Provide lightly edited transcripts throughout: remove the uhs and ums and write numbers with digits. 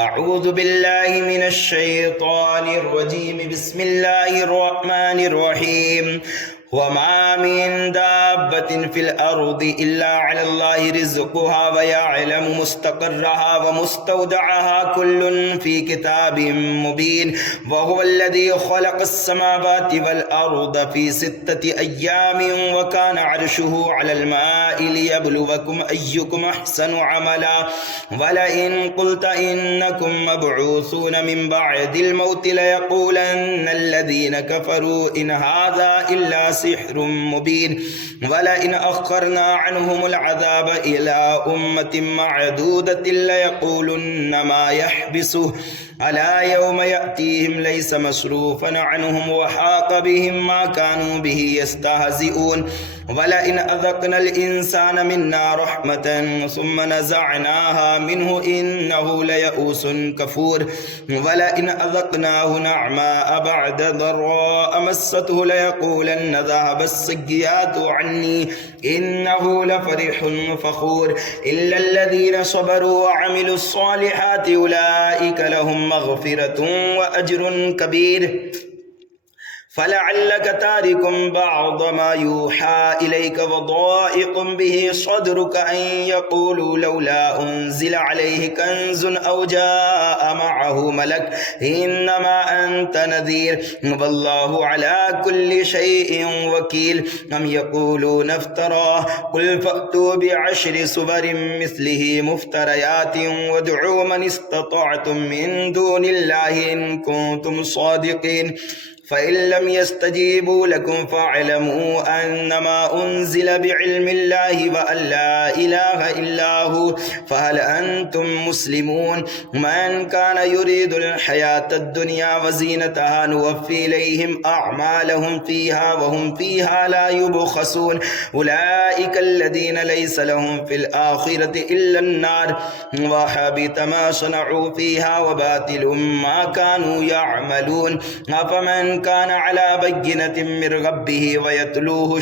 أعوذ بالله من الشيطان الرجيم بسم الله الرحمن الرحيم وما من دابة في الأرض إلا على الله رزقها ويعلم مستقرها ومستودعها كل في كتاب مبين وهو الذي خلق السماوات والأرض في 6 أيام وكان عرشه على الماء ليبلوكم أيكم أحسن عملا ولئن قلت إنكم مبعوثون من بعد الموت ليقولن الذين كفروا إن هذا إلا سحر مبين ولئن أخرنا عنهم العذاب إلى أمة معدودة ليقولن ما يحبسه ألا يوم يأتيهم ليس مصروفا عنهم وحاق بهم ما كانوا به يستهزئون ولئن أذقنا الإنسان منا رحمة ثم نزعناها منه إنه ليئوس كفور ولئن أذقناه نعماء بعد ضراء مسته ليقولن ذهب السيئات عني إنه لفرح فخور إلا الذين صبروا وعملوا الصالحات أولئك لهم مغفرة وأجر كبير فلعلك تارك بعض ما يوحى إليك وضائق به صدرك أن يقولوا لولا أنزل عليه كنز أو جاء معه ملك إنما أنت نذير والله على كل شيء وكيل أم يقولون افتراه قل فأتوا بعشر سور مثله مفتريات وادعوا من استطعتم من دون الله إن كنتم صادقين فإن لم يستجيبوا لكم فاعلموا أنما أنزل بعلم الله وأن لا إله إلا هو فهل أنتم مسلمون من كان يريد الحياة الدنيا وزينتها نوفي إليهم أعمالهم فيها وهم فيها لا يبخسون أولئك الذين ليس لهم في الآخرة إلا النار وحبط ما صنعوا فيها وباطل ما كانوا يعملون أفمن كان على بينة من ربه ويتلوه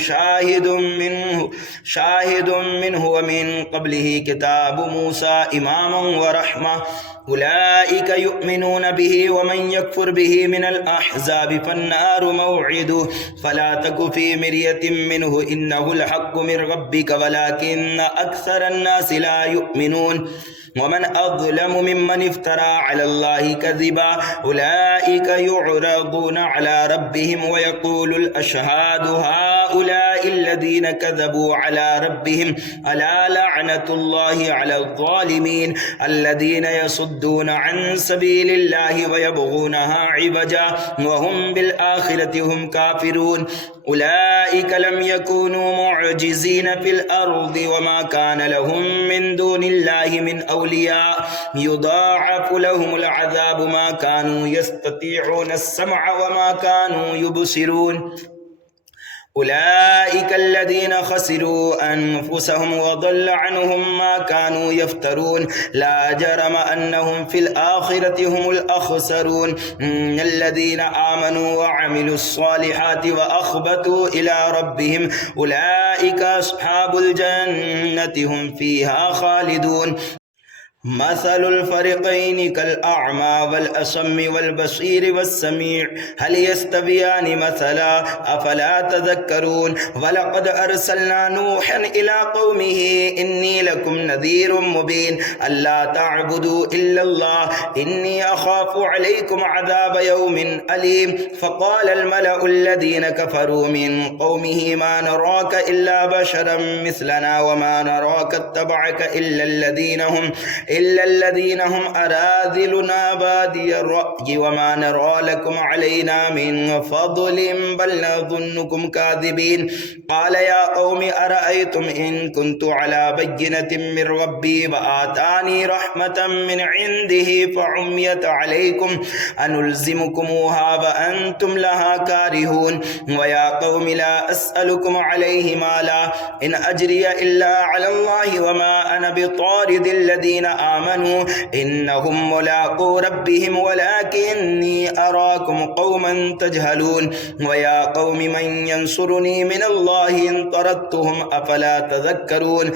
شاهد منه ومن قبله كتاب موسى إماما ورحمة أولئك يؤمنون به ومن يكفر به من الأحزاب فالنار موعده فلا تك في مرية منه إنه الحق من ربك ولكن أكثر الناس لا يؤمنون ومن أظلم ممن افترى على الله كذبا أولئك يعرضون على ربهم ويقول الأشهاد هؤلاء الذين كذبوا على ربهم ألا لعنة الله على الظالمين الذين يصدون عن سبيل الله ويبغونها عوجا وهم بالآخرة هم كافرون أولئك لم يكونوا معجزين في الأرض وما كان لهم من دون الله من أولياء يضاعف لهم العذاب ما كانوا يستطيعون السمع وما كانوا يبصرون أولئك الذين خسروا أنفسهم وضل عنهم ما كانوا يفترون لا جرم أنهم في الآخرة هم الأخسرون الذين آمنوا وعملوا الصالحات وأخبتوا إلى ربهم أولئك أصحاب الجنة هم فيها خالدون مثل الفريقين كالأعمى والأصم والبصير والسميع هل يستويان مثلا أفلا تذكرون ولقد أرسلنا نوحا إلى قومه إني لكم نذير مبين ألا تعبدوا إلا الله إني أخاف عليكم عذاب يوم أليم فقال الملأ الذين كفروا من قومه ما نراك إلا بشرا مثلنا وما نراك اتبعك إلا الذين هم أراذلنا بادي الرأي وما نرى لكم علينا من فضل بل نظنكم كاذبين قال يا قوم أرأيتم إن كنت على بينة من ربي وآتاني رحمة من عنده فعميت عليكم أنلزمكموها وأنتم لها كارهون ويا قوم لا أسألكم عليه مالا إن أجري إلا على الله وما أنا بطارد الذين آمنوا إنهم ملاقو ربهم ولكني أراكم قوما تجهلون ويا قوم من ينصرني من الله إن طردتهم أفلا تذكرون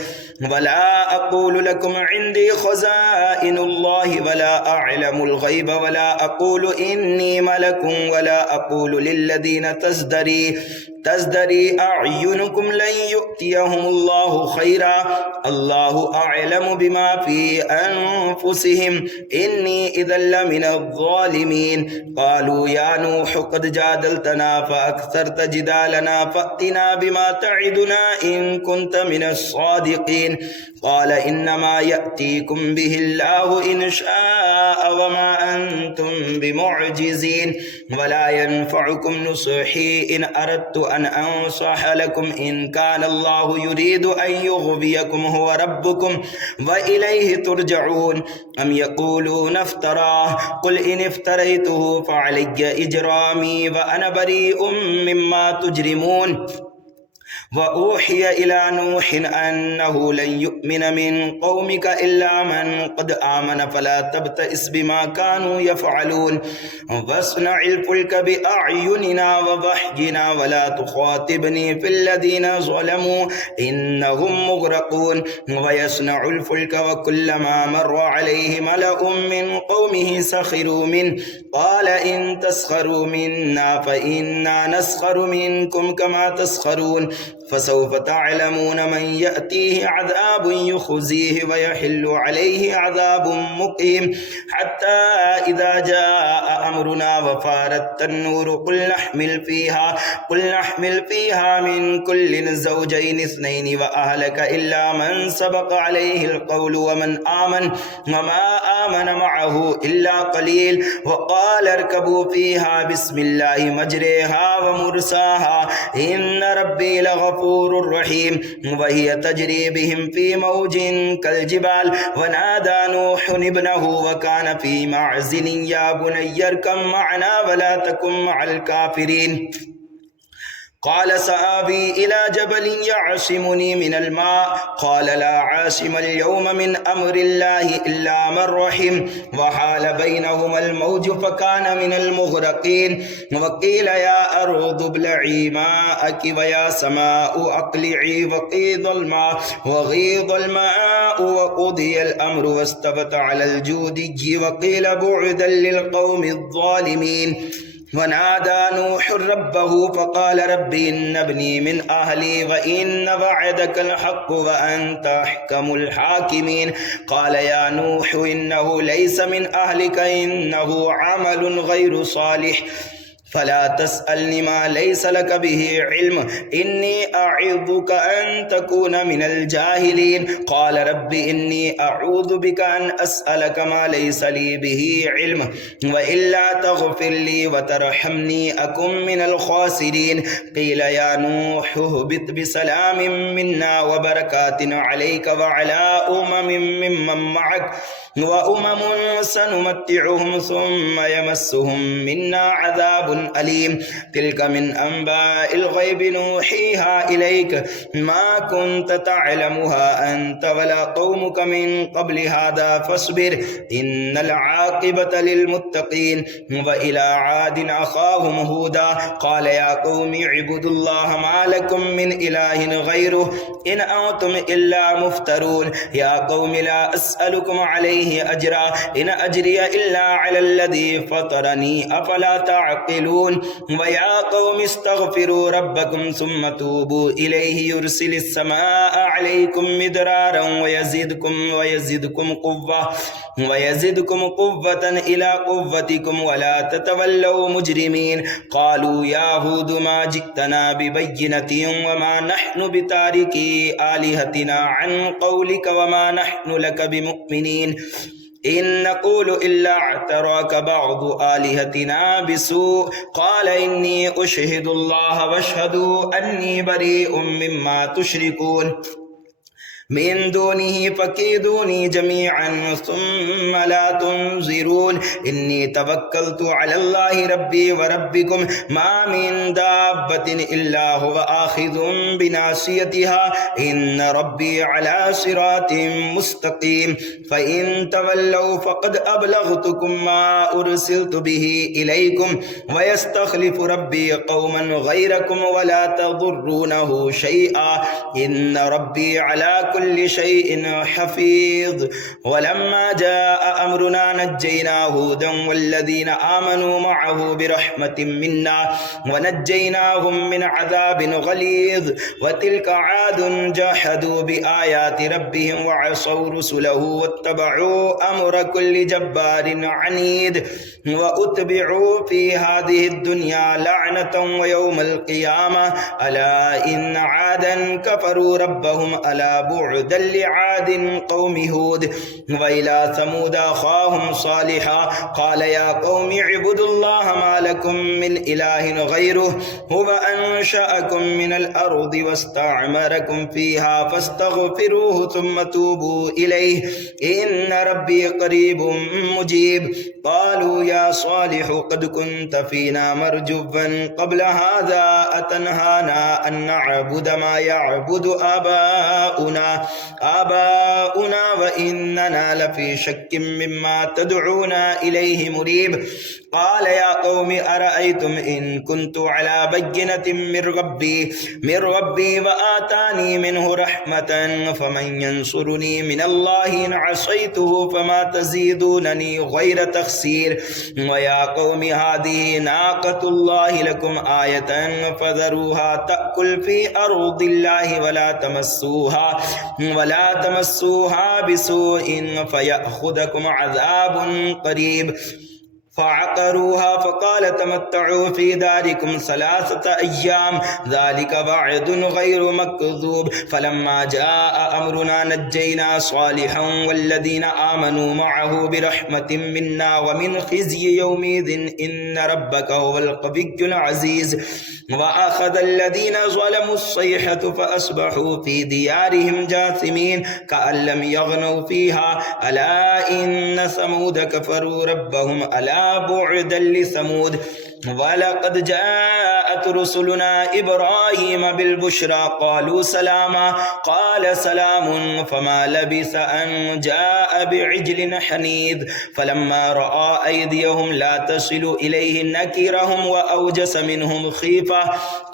ولا أقول لكم عندي خزائن الله ولا أعلم الغيب ولا أقول إني ملك ولا أقول للذين تزدري أعينكم لن يؤتيهم الله خيرا الله أعلم بما في أنفسهم إني إذا لمن الظالمين قالوا يا نوح قد جادلتنا فأكثرت جدالنا فأتنا بما تعدنا إن كنت من الصادقين قال إنما يأتيكم به الله إن شاء وما أنتم بمعجزين ولا ينفعكم نصحي إن أردت أن أنصح لكم إن كان الله يريد أن يغويكم هو ربكم وإليه ترجعون أم يقولون افتراه قل إن افتريته فعلي إجرامي وأنا بريء مما تجرمون وأوحي إلى نوح أنه لن يؤمن من قومك إلا من قد آمن فلا تبتئس بما كانوا يفعلون واصنع الفلك بأعيننا ووحينا ولا تخاطبني في الذين ظلموا إنهم مغرقون ويصنع الفلك وكلما مر عليه ملأ من قومه سخروا منه قال إن تسخروا منا فإنا نسخر منكم كما تسخرون فسوف تعلمون من يأتيه عذاب يخزيه ويحل عليه عذاب مقيم حتى إذا جاء أمرنا وفارت النور قل نحمل فيها من كل زوجين اثنين وأهلك إلا من سبق عليه القول ومن آمن وما آمن معه إلا قليل وقال اركبوا فيها بسم الله مجريها ومرساها إن ربي لغفور رحيم وهي تجري بهم في موج كالجبال ونادى نوح ابنه وكان في معزل يا بني اركب معنا ولا تكن مع الكافرين قال سآوي إلى جبل يعصمني من الماء قال لا عاصم اليوم من أمر الله إلا من رحم وحال بينهما الموج فكان من المغرقين وقيل يا أرض ابلعي ماءك ويا سماء أقلعي وغيض الماء وقضي الأمر واستوت على الجودي وقيل بعدا للقوم الظالمين ونادى نوح ربه فقال رب إن ابني من أهلي وإن وعدك الحق وأنت أحكم الحاكمين قال يا نوح إنه ليس من أهلك إنه عمل غير صالح فلا تسألني ما ليس لك به علم إني أعظك أن تكون من الجاهلين قال رب إني أعوذ بك أن أسألك ما ليس لي به علم وإلا تغفر لي وترحمني أكن من الخاسرين قيل يا نوح اهبط بسلام منا وبركات عليك وعلى ممن معك وأمم سنمتعهم ثم يمسهم منا عذاب أليم تلك من أنباء الغيب نوحيها إليك ما كنت تعلمها أنت ولا قومك من قبل هذا فاصبر إن العاقبة للمتقين وإلى عاد أخاهم هودا قال يا قوم اعبدوا الله ما لكم من إله غيره إن أنتم إلا مفترون يا قوم لا أسألكم عليه أجرا إن أجري إلا على الذي فطرني أفلا تعقلون ويا قوم استغفروا ربكم ثم توبوا إليه يرسل السماء عليكم مدرارا ويزدكم قوة إلى قوتكم ولا تتولوا مجرمين قالوا يا هود ما جئتنا ببينة وما نحن بتاركي آلهتنا عن قولك وما نحن لك بمؤمنين إن نقول إلا اعتراك بعض آلهتنا بسوء قال إني أشهد الله واشهدوا أني بريء مما تشركون मिन दूनिही फकीदूनी जमीअन सुम्मा ला तुनज़िरून इन्नी तवक्कलतु अलल्लाहि रब्बी व रब्बिकुम मा मिन दाब्बतिन इल्ला हुवा आखिज़ुम बिनासियतिहा इन्न रब्बी अला सिरातिम मुस्तकीम फ़इन तवल्लौ फ़क़द अबलग़तुकुम मा उरसिलतु बिही इलैकुम व यस्तख़लिफ़ु रब्बी क़ौमन ग़ैरकुम व ला तज़ुर्रूनहु शैआ इन्न रब्बी अला कुल्लि शैइन हफ़ीज़ वलम्मा जाअ अम्रुना नज्जैना हूदन वल्लज़ीना आमनू मअहू बिरहमतिन मिन्ना व नज्जैनाहुम मिन अज़ाबिन गलीज़ व तिल्क आदुन जहदू बिआयाति रब्बिहिम व असौ रुसुलहू वत्तबअू अम्र कुल्लि जब्बारिन अनीद व उत्बिअू फ़ी हाज़िहि दुनिया लअनतन व यौमल क़ियामह अला इन्न आदन कफ़रू रब्बहुम अला बुअदन लिआदिन क़ौमि हूद व इला समूद अख़ाहुम सालिहा क़ाल या क़ौमि इब्दुल्लाह मा लकुम मिन इलाहिन ग़ैरुहु हुवा अंशअकुम मिनल अर्दि वस्तअमरकुम फ़ीहा फ़ास्तग़फ़िरूहु थुम्मा तूबू इलैहि इन्न रब्बी क़रीबुम मुजीब क़ालू या सालिहु क़द कुन्त फ़ीना मरजुव्वन क़ब्ल हाज़ा अतनहाना अन नअबुद मा यअबुदु आबाउना व इन्नना लफ़ी शक्किन मिम्मा तदऊना इलैहि मुरीब क़ाल या क़ौमि अरअयतुम इन कुन्तु अला बय्यिनतिन मिन रब्बी व आतानी मिन्हु रहमतन फमन यंसुरुनी मिनल्लाहि इन असैतुहु फमा तज़ीदूननी गैर तख़सीर व या क़ौमि हाज़िहि नाक़तुल्लाहि लकुम आयतन फ़ज़रूहा तअकुल फ़ी अर्दिल्लाहि वला तमस्सूहा बिसूइन फ़यअख़ुदकुम अज़ाबुन क़रीब फ़अक़रूहा फ़क़ाल तमत्तऊ फ़ी दारिकुम सलासत अय्याम ज़ालिक वअदुन गैरु मकज़ूब फ़लम्मा जाअ अम्रुना नज्जैना सालिहन वल्लज़ीना आमनू मअहू बिरहमतिन मिन्ना व मिन ख़िज़्यि यौमिज़िन इन्न रब्बक हुवल क़विय्युल अज़ीज़ व अख़ज़ल्लज़ीना ज़लमुस्सैहतु फ़अस्बहू फ़ी दियारिहिम जासिमीन कअन लम यग़नौ फ़ीहा अला इन्न समूद कफ़रू रब्बहुम अला बुअदन लिसमूद वलक़द जाअत रुसुलुना इब्राहीम बिलबुश्रा क़ालू सलामा क़ाल सलामुन फ़मा लबिस अन जाअ बिइज्लिन हनीद फ़लम्मा रअा अयदियहुम ला तसिलु इलैहि नकिरहुम व अवजस मिनहुम ख़ीफ़ा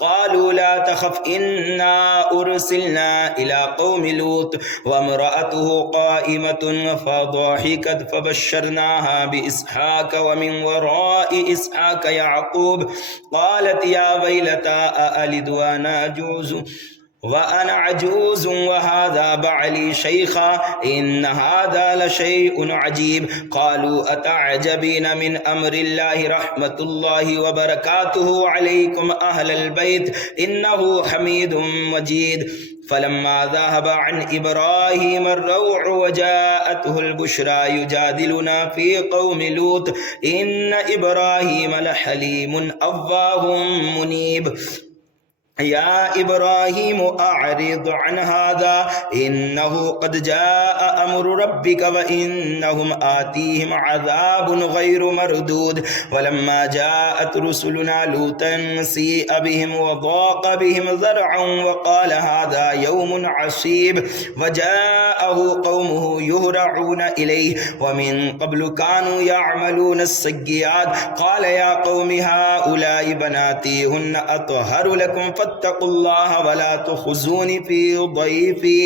क़ालू ला तख़फ़ इन्ना उरसिलना इला क़ौमि लूत व इम्रअतुहु क़ाइमतुन फ़ضحكت फ़बश्शरनाहा बिइस्हाक़ व मिन वराइ इस्हाक़ याक़ूब क़ालत या वैलता अअलिदु वअना अजूज़ वहाज़ा बअली शैख़ा इन हाज़ा लशैउन अजीब क़ालू अतअजबीन मिन अम्रिल्लाहि रहमतुल्लाहि व बरकातुहु अलैकुम अहलल बैत इन्नहु हमीदुम मजीद फ़लम्मा ज़हब अन इब्राहीम अर्रौअ व जाअतहुल बुश्रा युजादिलुना फ़ी क़ौमि लूत इन्न इब्राहीम लहलीमुन अव्वाहुम मुनीब या इब्राहीम अअरिद अन हाज़ा इन्नहु क़द जाअ अम्रु रब्बिक व इन्नहुम आतीहिम अज़ाबुन गैरु मरदूद वलम्मा जाअत रुसुलुना लूतन सीअ बिहिम व ज़ाक़ बिहिम ज़रअन व क़ाल हाज़ा यौमुन असीब व जाअहु क़ौमुहु युहरऊन इलैहि व मिन क़ब्लु कानू यअमलून अस्सय्यिआत क़ाल या क़ौमि हाउलाइ बनाती हुन्न अत्हरु लकुम फत्तकुल्लाह वला तुख़्ज़ूनी फ़ी ضयफ़ी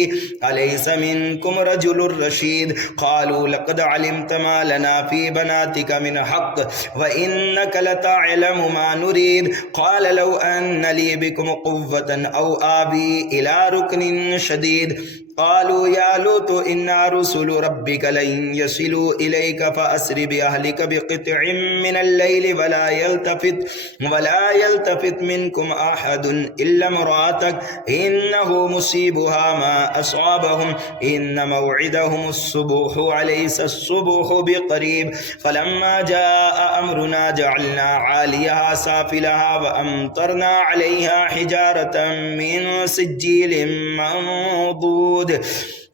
अलैस मिनकुम रजुलुर रशीद क़ालू लक़द अलिमत मा लना फ़ी बनातिक मिन हक़्क़ व इन्नक लतअलमु मा नुरीद क़ाल लौ अन्न ली बिकुम क़ुव्वतन औ आवी इला रुकनिन शदीद क़ालू या लूत इन्ना रुसुलु रब्बिक लन यसिलू इलैक फ़अस्रि बिअहलिक बिक़ित्अइन मिनल लैलि वला यल्तफ़ित मिनकुम अहदुन इल्ला इम्रअतक इन्नहु मुसीबुहा मा असाबहुम इन्न मौइदहुमुस्सुबुहु अलैसा अस्सुबुहु बिक़रीब फ़लम्मा जाअ अम्रुना जअलना आलियहा साफ़िलहा व अमतरना अलैहा हिजारतन मिन सिज्जीलिन मंदूद मौजूद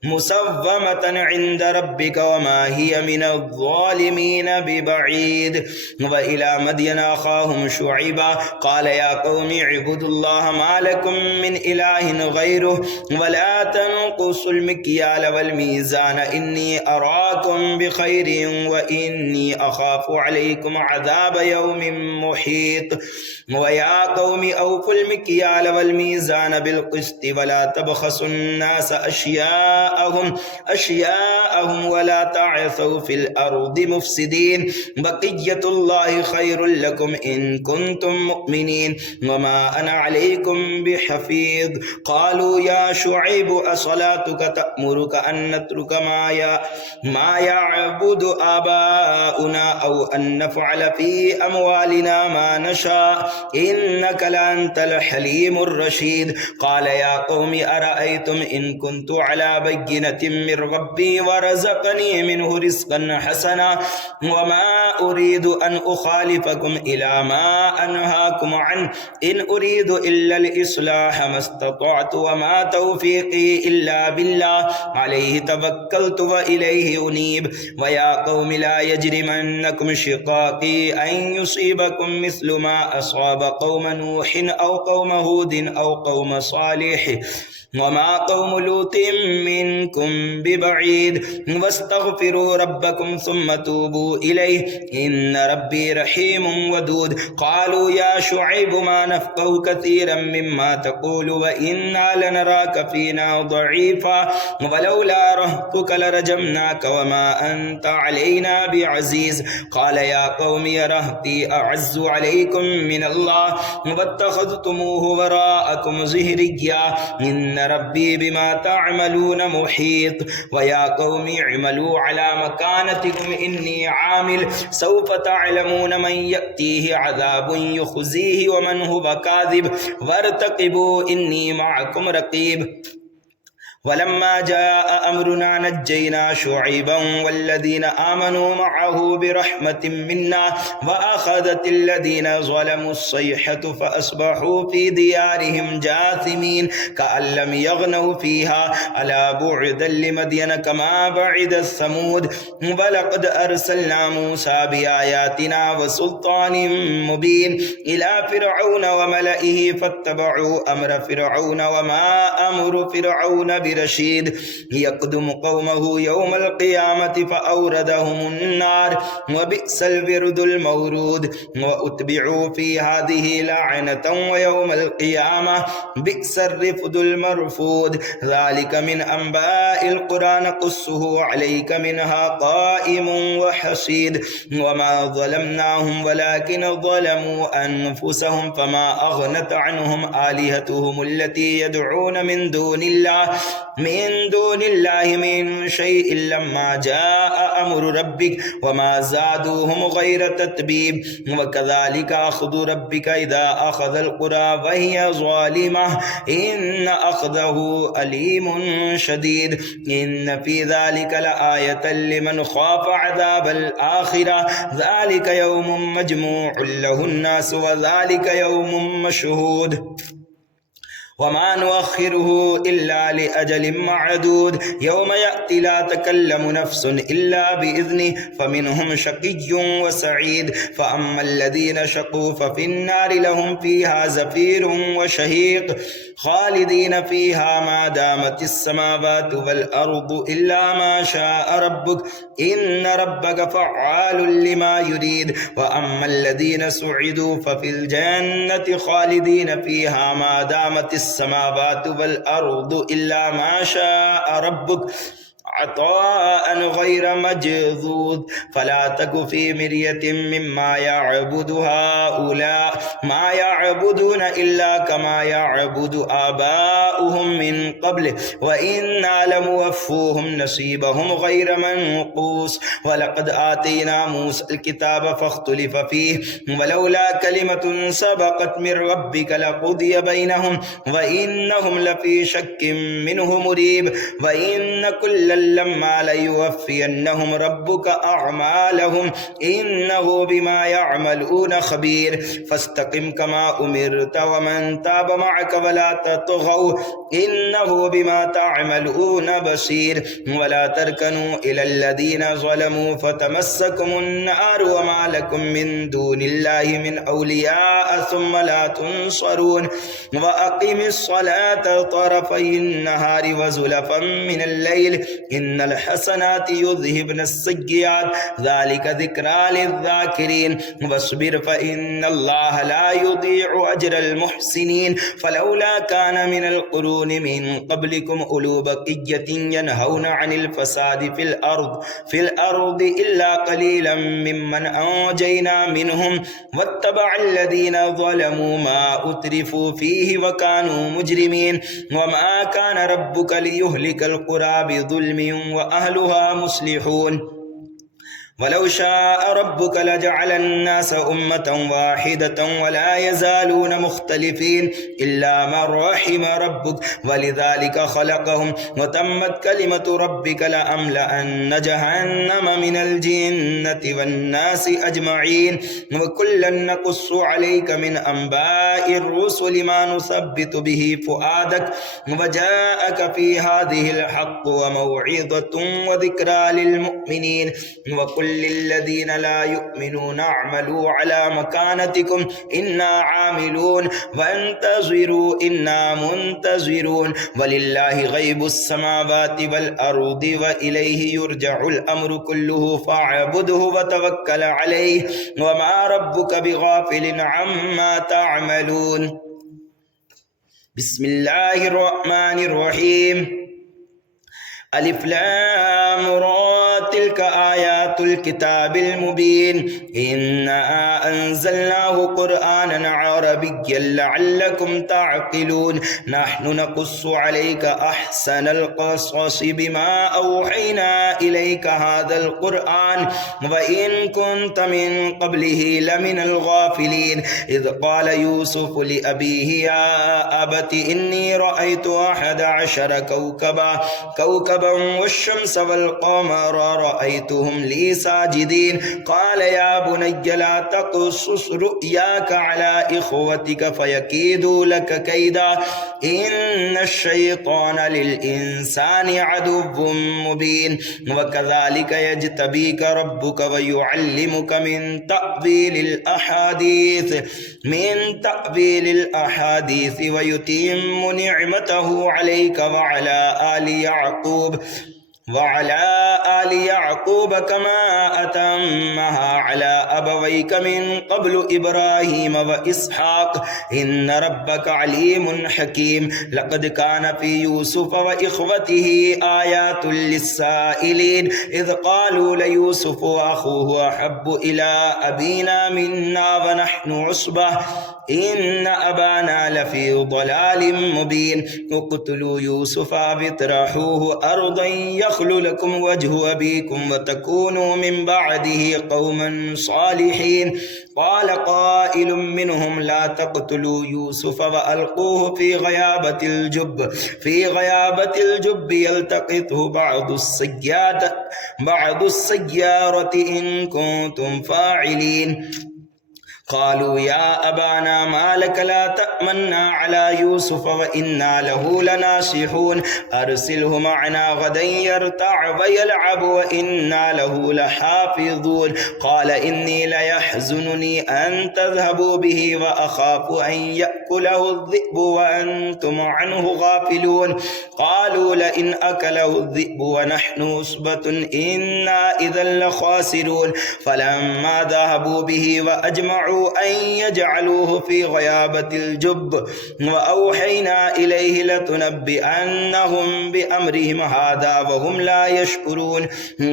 मुसव्वमतन इंद रब्बिक वमा हिय मिनज़्ज़ालिमीन बिबईद। व इला मदयन अखाहुम शुअयबा क़ाल या क़ौमि इब्दुल्लाह मा लकुम मिन इलाहिन गैरुहु व ला तनक़ुसुल मिक्याल वल मीज़ान इन्नी अराकुम बिखैरिन व इन्नी अखाफु अलैकुम अज़ाब यौमिन मुहीत। व या क़ौमि औफ़ुल मिक्याल वल मीज़ान बिल क़िस्ति व ला तबख़सुन नास अशियाअहुम वला ताअसौ फिल अर्दि मुफ़्सिदीन बक़िय्यतुल्लाहि खैरुल लकुम इन कुंतुम मुमिनीन वमा अना अलैकुम बिहफ़ीज़। क़ालू या शुअय्ब असलातुक तअमुरुक अन नत्रुक मा यअबुदु आबाउना औ अन नफ़अल फ़ी अमवालिना मा नशा इन्नक लअंतल हलीमुर रशीद। क़ाल या क़ौमि अरअयतुम इन कुन्तु अला बय्यिनतिन मिर रब्बी व रज़क़नी मिन्हु रिज़्क़न हसना व मा उरीदु अन उख़ालिफ़कुम इला मा अनहाकुम अन इन उरीदु इल्लल इस्लाह मस्ततअतु व मा तौफ़ीक़ी इल्ला बिल्लाह अलैहि तवक्कलतु व इलैहि उनीब। व या क़ौमि ला यजरिमन्नकुम शिक़ाक़ी अन युसीबकुम मिस्लु मा असाब क़ौम नूहिन औ क़ौम हूदिन औ क़ौम सालिह वमा क़ौम लूतिन मिनकुम बिबईद वस्तग़फिरू रब्बकुम सुम्मा तूबू इलैहि इन्न रब्बी रहीमुन वदूद। क़ालू या शुअय्ब मा नफ़क़हु कसीरन मिम्मा तक़ूलु व इन्ना लनराक फ़ीना ज़ईफ़ा वलौला रहतुक लरजमनाक वमा अंत अलैना बिअज़ीज़। क़ाल या क़ौमि रहती अअज़्ज़ु अलैकुम मिनल्लाह वत्तख़ज़्तुमूहु वराअकुम ज़िहरिय्या इन्न रब्बी बिमा तअमलून मुहीत। व या क़ौमि इअमलू अला मकानतिकुम इन्नी आमिल सौफ़ तअलमून मन यअतीहि अज़ाबुन युख़ज़ीहि व मन हुव काज़िब वरतक़िबू इन्नी मअकुम रक़ीब। वलम्मा जाअ अम्रुना नज्जयना शुअय्बन वल्लज़ीन आमनू मअहु बिरहमतिन मिन्ना व अख़ज़तिल्लज़ीन ज़लमुस्सैहतु फ़अस्बहू फ़ी दियारिहिम जासिमीन कअन लम यग़नौ फ़ीहा अला बु'दन लिमदयन कमा बअदत समूद व लक़द अरसलना मूसा बिआयातिना व सुल्तानिन मुबीन इला फ़िरऔन व मलइहि फ़त्तबअू अम्र फ़िरऔन व मा अम्रु फ़िरऔन रशीद यक़दुमु क़ौमहु यौमल क़ियामति फ़अौरदहुमुन्नार व बि'सल विर्दुल मौरूद व उत्बिअू फ़ी हाज़िहि लअनतन व यौमल क़ियामह बि'सर रिफ़दुल मरफ़ूद। ज़ालिक मिन अंबाइल क़ुरा नक़ुस्सुहु अलैक मिन्हा क़ाइमुन व हसीद व मा ज़लमनाहुम वलाकिन ज़लमू अनफ़ुसहुम फ़मा अग़नत अन्हुम आलिहतुहुम अल्लती यदऊन मिन दूनिल्लाहि मिन शैइन लम्मा जाअ अम्रु रब्बिक व मा ज़ादूहुम गैर तत्बीब व कज़ालिक अख़्ज़ु रब्बिक इज़ा अख़ज़ल क़ुरा व हिय ज़ालिमह इन्न अख़्ज़हु अलीमुन शदीद। इन्न फ़ी ज़ालिक लआयतन लिमन ख़ाफ़ अज़ाबल आख़िरह ज़ालिक यौमुन मजमूउन लहुन नास व ज़ालिक यौमुन मशहूद वमा नुअख़्खिरुहु इल्ला लिअजलिन मअदूद यौम यअति ला तकल्लमु नफ़्सुन इल्ला बिइज़्निहि फ़मिनहुम शक़िय्युन व सईद फ़अम्मल्लज़ीन शक़ू फ़फ़िन्नारि लहुम फ़ीहा ज़फ़ीरुन व शहीक़ ख़ालिदीन फ़ीहा मा दामतिस समावातु वल अर्दु इल्ला मा शाअ रब्बुक इन्न रब्बक फ़अ्आलुन लिमा युरीद व अम्मल्लज़ीन सुइदू फ़फ़िल जन्नति ख़ालिदीन फ़ीहा मा दामतिस समावातु वल अर्दु इल्ला मा शाअ रब्बुक अताअन गैर मजज़ूज़ फला तकु फ़ी मिर्यतिन मिम्मा यअबुदु हाउला मा यअबुदून इल्ला कमा यअबुदु आबाउहुम मिन क़ब्ल व इन्ना लमुवफ़्फ़ूहुम नसीबहुम गैर मनक़ूस व लक़द आतैना मूसल किताब फ़ख्तुलिफ़ फ़ीहि वलौला कलिमतुन सबक़त मिन रब्बिक लक़ुदिय बैनहुम व इन्नहुम लफ़ी शक्किन मिन्हु मुरीब व इन्न कुल्लन लम्मा लयुवफ़्फ़ियन्नहुम रब्बुका अअमालहुम इन्नहु बिमा यअमलून खबीर फस्तक़िम कमा उमिरत वमन ताब मअक वला ततग़ौ इन्नहु बिमा तअमलून बसीर वला तरकनू इलल्लज़ीना ज़लमू फतमस्सकुमुन्नार वमा लकुम मिन दूनिल्लाहि मिन औलिया सुम्मा ला तुनसरून व अक़िमिस्सलात तरफ़यिन्नहारि व ज़ुलफ़म मिनल लैल इन्नल हसनाति युज़हिबनस्सय्यिआत ज़ालिका ज़िक्रा लिज़्ज़ाकिरीन वस्बिर फ़इन्नल्लाह ला युज़ीअु अज्रल मुहसिनीन फलौला कान मिनल क़ुरूनि मिन क़ब्लिकुम उलू बक़िय्यतिन यनहौना अनिल फ़सादि फिल अर्दि इल्ला क़लीलन मिम्मन अंजयना मिनहुम वत्तबअल्लज़ीना ज़लमू मा उत्रिफू फ़ीहि व कानू मुजरिमीन वमा कान रब्बुका लियुहलिकल क़ुरा बिज़ुल्मिन व अहलुहा मुस्लिहून वलौ शाअ रब्बुका लजअल अन्नास उम्मतन वाहिदतन वला यज़ालून मुख्तलिफीन इल्ला मन रहिम रब्बुक वलिज़ालिका खलक़हुम वतम्मत कलिमतु रब्बिका लअम्लअन्न जहन्नम मिनल जिन्नति वन्नासि अजमईन वकुल्लन नक़ुस्सु अलैका मिन अंबाइर रुसुलि मा नुसब्बितु बिहि फुआदक वजाअक फ़ी हाज़िहिल हक़्क़ु व मौइज़तुन व ज़िक्रा लिल मुमिनीन लिल्लज़ीना ला युमिनूना अअमलू अला मकानतिकुम इन्ना आमिलून वंतज़िरू इन्ना मुंतज़िरून वलिल्लाहि गैबुस समावाति वल अर्दि व इलैहि युरजउल अम्रु कुल्लुहु फ़अब्दुहु व तवक्कल अलैहि व मा रब्बुका बिगाफ़िलिन अम्मा तअमलून। बिस्मिल्लाहिर रहमानिर रहीम। अलिफ लाम रा तिल्का आयातुल किताबिल मुबीन इन्ना अंज़लनाहु क़ुरआनन अरबिय्यन लअल्लकुम तअक़िलून नहनु नक़ुस्सु अलैका अहसनल क़ससि बिमा औहैना इलैका हाज़ल क़ुरआन व इन कुन्त मिन क़ब्लिही लमिनल गाफ़िलीन इज़ क़ाल यूसुफ़ु लिअबीहि या अबति इन्नी रअयतु अहद अशर कौकबन वश्शम्स वल्क़मर रअयतुहुम ली साजिदीन क़ाल या बुनय्य ला तक़ुस्सुस रु'याका अला इख़्वतिका फ़यकीदू लक कैदा इन्नश्शैतान लिल इंसानि अदुव्वुम मुबीन वकज़ालिका यज्तबीका रब्बुका वयुअल्लिमुका मिन तअवीलिल अहादीस वयुतिम्मु निअमतहु अलैका वअला आलि याक़ूब कमा अतम्महा अला अबवैक मिन क़ब्लु इब्राहीम व इसहाक़ इन्न रब्बका अलीमुन हकीम लक़द कान फ़ी यूसुफ़ व इख़्वतिही आयातुल लिस्साइलीन इज़ क़ालू लयूसुफ़ व अख़ूहु अहब्बु इला अबीना मिन्ना व नहनु उस्बह इन्न अबाना लफ़ी ज़लालिम मुबीन उक़्तुलू यूसुफ़ वत्रहूहु अर्दन यख़्लु लकुम वजहु अबीकुम व तकूनू मिन बअदिही क़ौमन सालिहीन क़ाल क़ाइलुम मिनहुम ला तक़्तुलू यूसुफ़ व अल्क़ूहु फ़ी ग़याबतिल जुब्ब यल्तक़ितहु बअदुस्सय्यारति इन कुन्तुम फ़ाइलीन क़ालू या अबाना मा लक ला तअमन्ना अला यूसुफ़ व इन्ना लहू लनासिहून अरसिलहु मअना गदन यरतअ व यलअब व इन्ना लहू लहाफ़िज़ून क़ाल इन्नी लयहज़ुनुनी अन तज़हबू बिही व अख़ाफ़ु अन यअकुलहु الذئब व अंतुम अन्हु गाफ़िलून क़ालू लइन अकलहु الذئब व नहनु उसबतुन इन्ना इज़न लख़ासिरून फ़लम्मा ज़हबू बिही व अजमअू अन यजअलूहु फ़ी ग़याबतिल जुब्ब व औहैना इलैहि लतुनब्बिअन्नहुम बिअम्रिहिम हाज़ा व हुम ला यशकुरून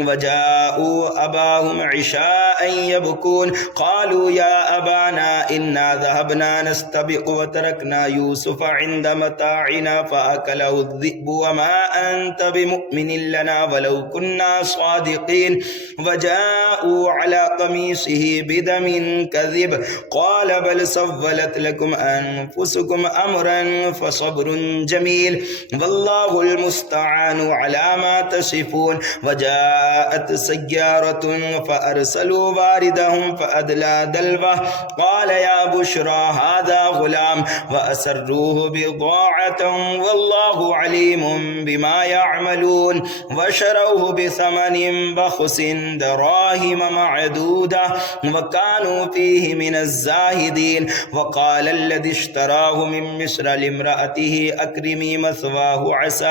व जाऊ अबाहुम इशाअन यबकून क़ालू या अबाना इन्ना ज़हबना नस्तबिक़ु व فتركنا يوسف عند متاعنا فأكله الذئب وما أنت بمؤمن لنا ولو كنا صادقين وجاءوا على قميصه بدم كذب قال بل سولت لكم أنفسكم أمرا فصبر جميل والله المستعان على ما تصفون وجاءت سيارة فأرسلوا واردهم فأدلى دلوه قال يا بشرى هذا غلام وأسروه بضاعة والله عليم بما يعملون وشروه بثمن بخس دراهم معدودة وكانوا فيه من الزاهدين وقال الذي اشتراه من مصر لامرأته أكرمي مثواه عسى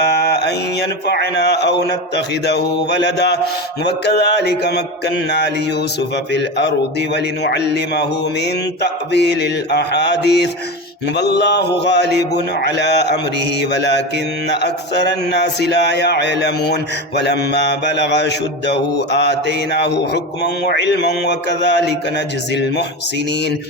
أن ينفعنا أو نتخذه ولدا وكذلك مكنا ليوسف في الأرض ولنعلمه من تأويل الأحاديث والله غالب على أمره ولكن أكثر الناس لا يعلمون ولما بلغ شده آتيناه حكما وعلما وكذلك نجزي المحسنين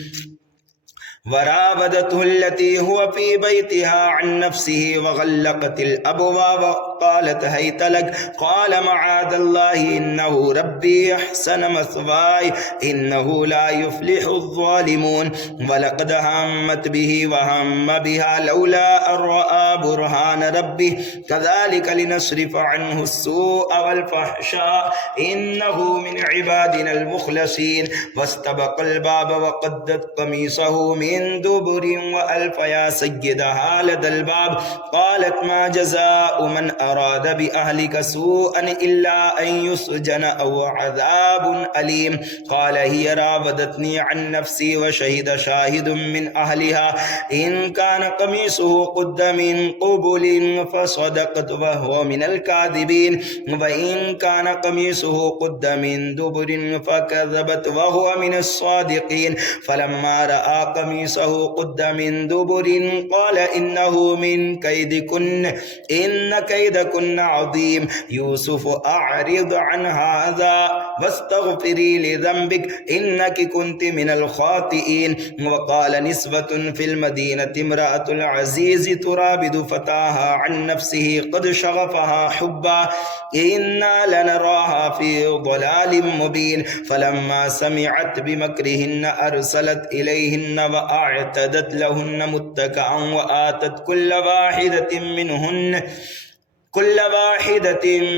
وراودته التي هو في بيتها عن نفسه وغلقت الأبواب قالت هيت لك قال معاذ الله إنه ربي أحسن مثواي إنه لا يفلح الظالمون ولقد همت به وهم بها لولا أن رأى برهان ربه كذلك لنصرف عنه السوء والفحشاء إنه من عبادنا المخلصين واستبق الباب وقدت قميصه من دبر وألف يا سيدها لدى الباب قالت ما جزاء من أراد بأهلك سوءا إلا أن يسجن أو عذاب أليم قال هي راودتني عن نفسي وشهد شاهد من أهلها إن كان قميصه قد من قبل فصدقت وهو من الكاذبين وإن كان قميصه قد من دبر فكذبت وهو من الصادقين فلما رأى قميصه قد من دبر قال إنه من كيدكن إن كيدكن عظيم يوسف أعرض عن هذا واستغفري لذنبك إنك كنت من الخاطئين وقال نسبة في المدينة امرأة العزيز تراود فتاها عن نفسه قد شغفها حبا إنا لنراها في ضلال مبين فلما سمعت بمكرهن أرسلت إليهن وأعتدت لهن متكئا وآتت كل واحدة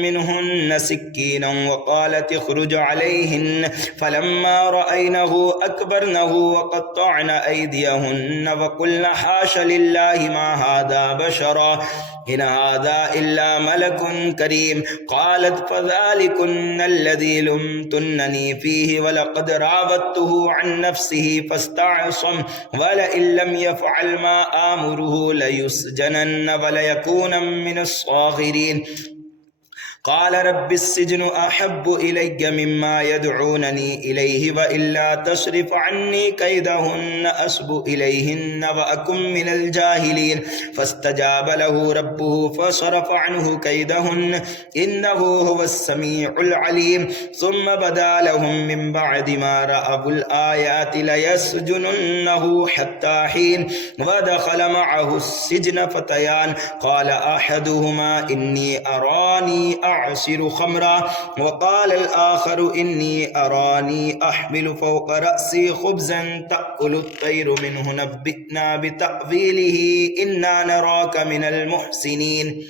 منهن سكينا وقالت اخرج عليهن فلما رأينه أكبرنه وقطعن أيديهن وقلن حاش لله ما هذا بشرا إن هذا إلا ملك كريم قالت فذلكن الذي لمتنني فيه ولقد راودته عن نفسه فاستعصم ولئن لم يفعل ما آمره ليسجنن وليكون من الصاغرين قال رب السجن أحب إلي مما يدعونني إليه وإلا تصرف عني كيدهن أصب إليهن وأكن من الجاهلين فاستجاب له ربه فصرف عنه كيدهن إنه هو السميع العليم ثم بدا لهم من بعد ما رأوا الآيات ليسجننه حتى حين ودخل معه السجن فتيان قال أحدهما إني أراني أعصر خمرا وقال الآخر إني أراني أحمل فوق رأسي خبزا تأكل الطير منه نبئنا بتأويله إنا نراك من المحسنين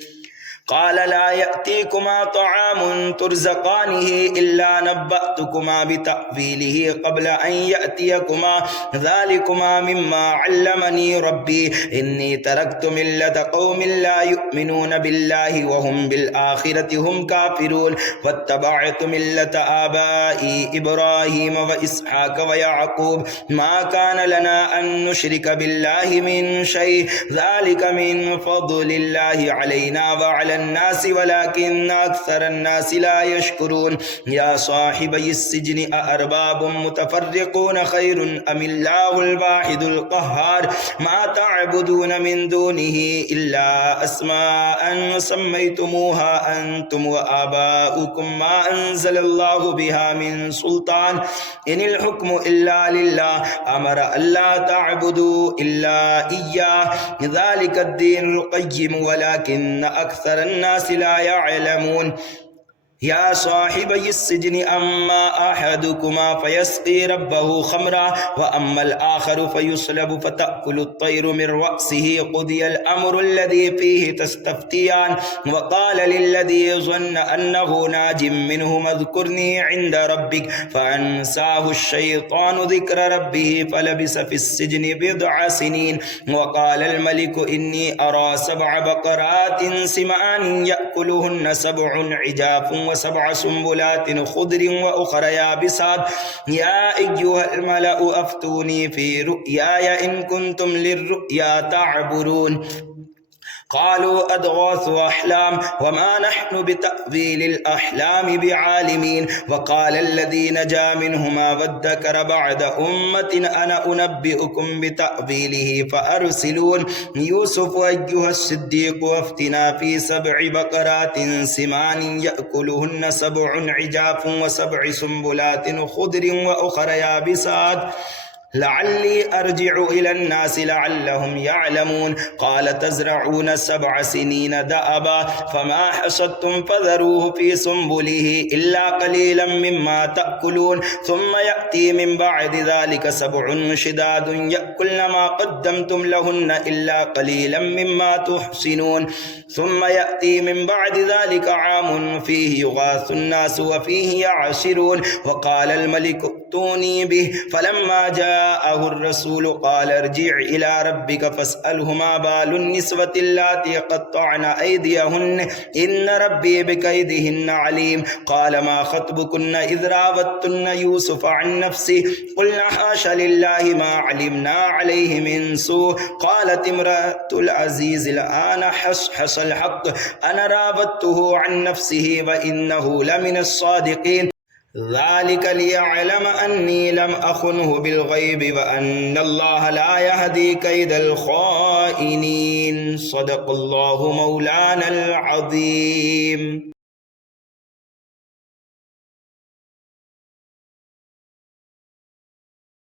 قال لا يأتيكما طعام ترزقانه إلا نبأتكما بتأويله قبل أن يأتيكما ذلكما مما علمني ربي إني تركت ملة قوم لا يؤمنون بالله وهم بالآخرة هم كافرون واتبعت ملة آبائي إبراهيم وإسحاق ويعقوب ما كان لنا أن نشرك بالله من شيء ذلك من فضل الله علينا وعلى الناس ولكن أكثر الناس لا يشكرون يا صاحبي السجن أأرباب متفرقون خير أم الله الواحد القهار ما تعبدون من دونه إلا أسماء سميتموها أنتم وآباؤكم ما أنزل الله بها من سلطان إن الحكم إلا لله أمر ألا تعبدوا إلا إياه ذلك الدين القيم ولكن أكثر الناس لا يعلمون يا صاحبي السجن أما أحدكما فيسقي ربه خمرا وأما الآخر فيصلب فتأكل الطير من رأسه قضي الأمر الذي فيه تستفتيان وقال للذي ظن أنه ناج منهما اذكرني عند ربك فأنساه الشيطان ذكر ربه فلبث في السجن بضع سنين وقال الملك إني أرى 7 بقرات سمان يأكلهن 7 عجاف و7 سنبلات خضر وأخر يابسات يا أيها الملأ أفتوني في رؤياي إن كنتم للرؤيا تعبرون قالوا أضغاث أحلام وما نحن بتأويل الأحلام بعالمين وقال الذي نجا منهما وادكر بعد أمة أنا أنبئكم بتأويله فأرسلون يوسف أيها الصديق وافتنا في 7 بقرات سمان يأكلهن 7 عجاف و7 سنبلات خضر وأخر يابسات لعلي أرجع إلى الناس لعلهم يعلمون قال تزرعون 7 سنين دأبا فما حصدتم فذروه في سنبله إلا قليلا مما تأكلون ثم يأتي من بعد ذلك 7 شداد يأكلن ما قدمتم لهن إلا قليلا مما تحصنون ثم يأتي من بعد ذلك عام فيه يغاث الناس وفيه يعصرون وقال الملك ائتوني به فلما جاءه الرسول قال ارجع إلى ربك فاسأله ما بال النسوة اللاتي قطعن أيديهن إن ربي بكيدهن عليم قال ما خطبكن إذ راوتن يوسف عن نفسه قلنا حاش لله ما علمنا عليه من سوء قالت امرأة العزيز الآن حصحص الحق أنا راودته عن نفسه وإنه لمن الصادقين ذلك ليعلم أني لم أخنه بالغيب وأن الله لا يهدي كيد الخائنين صدق الله مولانا العظيم.